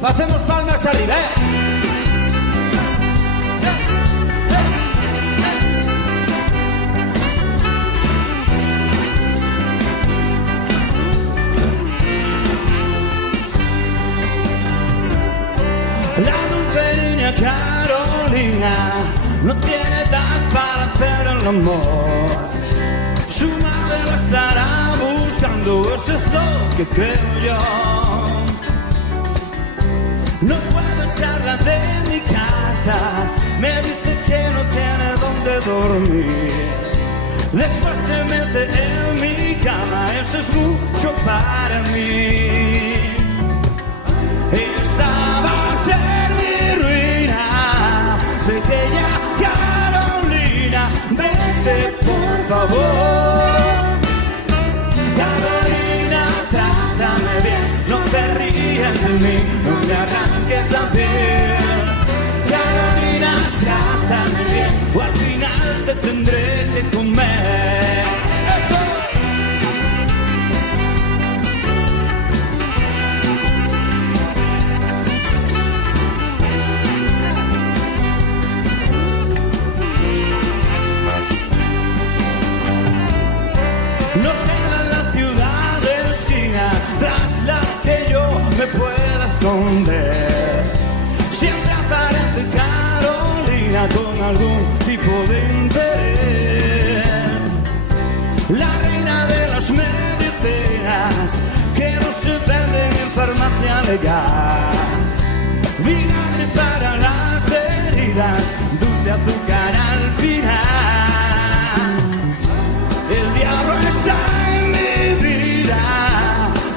Facemos palmas arriba, La dulce niña Carolina no tiene edad para hacer el amor. Su madre lo estará buscando, eso es lo que creo yo. No puedo echarla de mi casa, me dice que no tiene dónde dormir. Después se mete en mi cama, eso es mucho para mí. Esta va a ser mi ruina, pequeña Carolina, vete por favor. Carolina, trátame bien, no te rías de mí, no me arranques la piel. Carolina, trátame bien, o al final te tendré que comer. ¡Eso! No queda en la ciudad de esquina tras la que yo me pueda esconder. Siempre aparece Carolina con algún tipo de interés. La reina de las medicinas que no se venden en farmacia legal. Vinagre para las heridas, dulce azúcar al final. El diablo está en mi vida,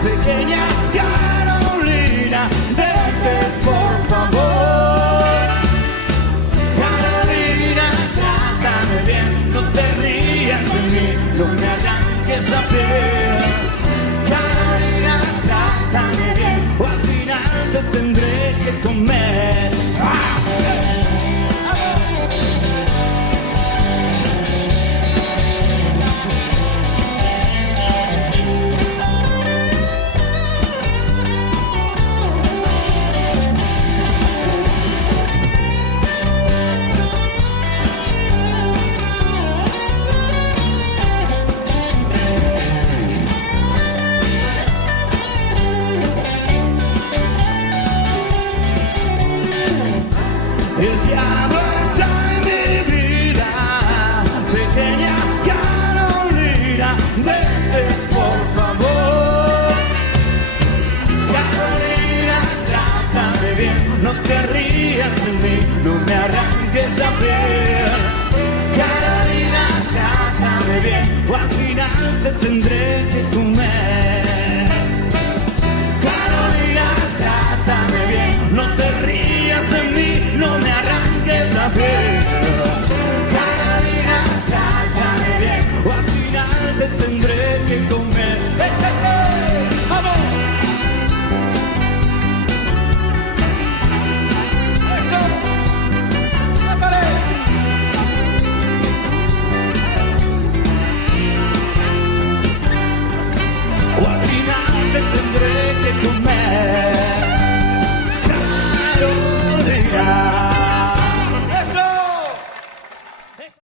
pequeña Carolina, vete por favor. Carolina, trátame bien, no te rías de mí, no me arranques la piel. Carolina, trátame bien, o al final te tendré que comer. ¡Ah! El diablo está en mi vida, pequeña Carolina, vete por favor. Carolina, trátame bien, no te rías de mí, no me arranques la piel. Carolina, trátame bien, o al final te tendré